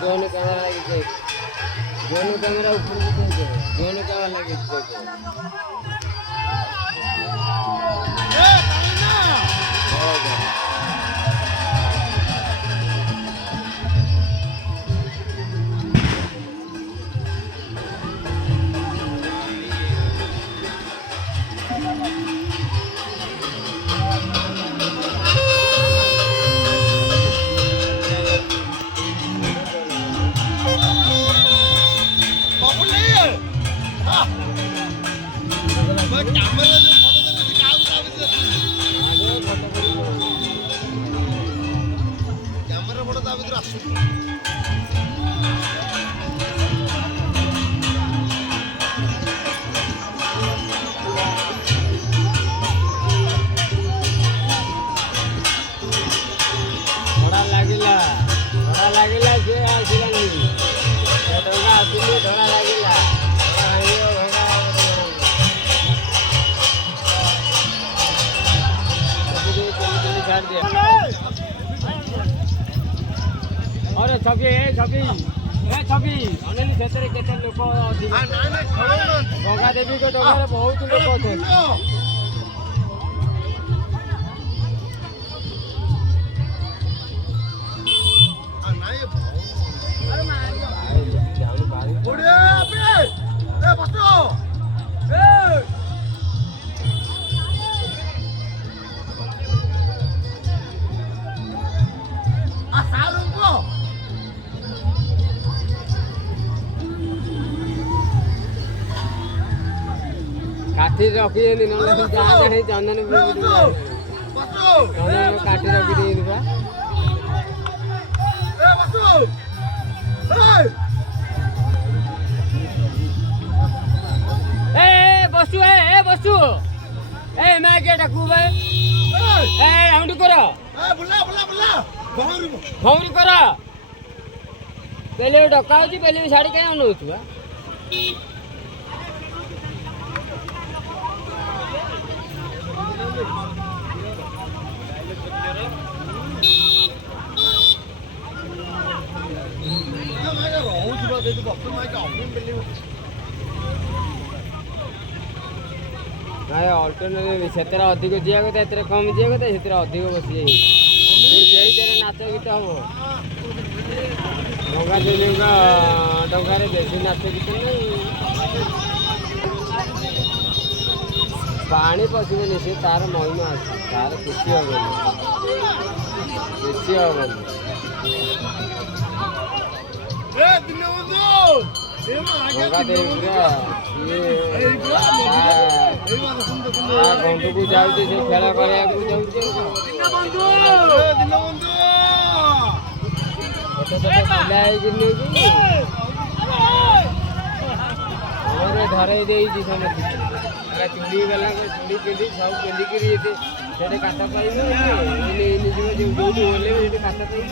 दोनों कैमरा लगे दोनों कैमरा ऊपर दोनों कैमरा लगे अरे छवि छवि अनेली क्षेत्र के लोक गंगा देवी को डोगारे बहुत लोक अच्छे काठी रखी जाने चंदन काठी रखी बसु बसु मैं क्या डाकू भाई कर भौरी कर पहले डका पहले शाड़ी कहीं अनु ନାଇଁ ଅଲ୍ଟରନେଟିଭ ସେଥିରେ ଅଧିକ ଯିବା କଥା ଏଥିରେ କମ୍ ଯିବା କଥା ସେଥିରେ ଅଧିକ ବସି ସେଇଥିରେ ନାଚ ଗୀତ ହବ ଗଙ୍ଗା ଦେବୀଙ୍କ ଡଙ୍ଗାରେ ବେଶୀ ନାଚ ଗୀତ ନାହିଁ ପାଣି ପଶିବନି ସେ ତାର ମହିମା ଅଛି ତାର କିଛି ହବନି गंगा देवी पूरा गंडू को जाऊे से खेल करा धरे चूड़ी गला चूड़ी पिंधि सब पिंधिकी काट पाइब जो काट पाइब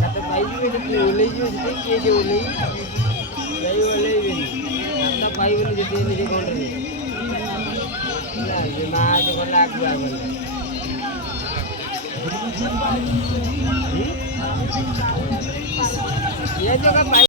काट पाइब ओल्ल किए ओल्ल काट पाइबन जो निजे गंडे नाच गला आगुआ ये जगह पाई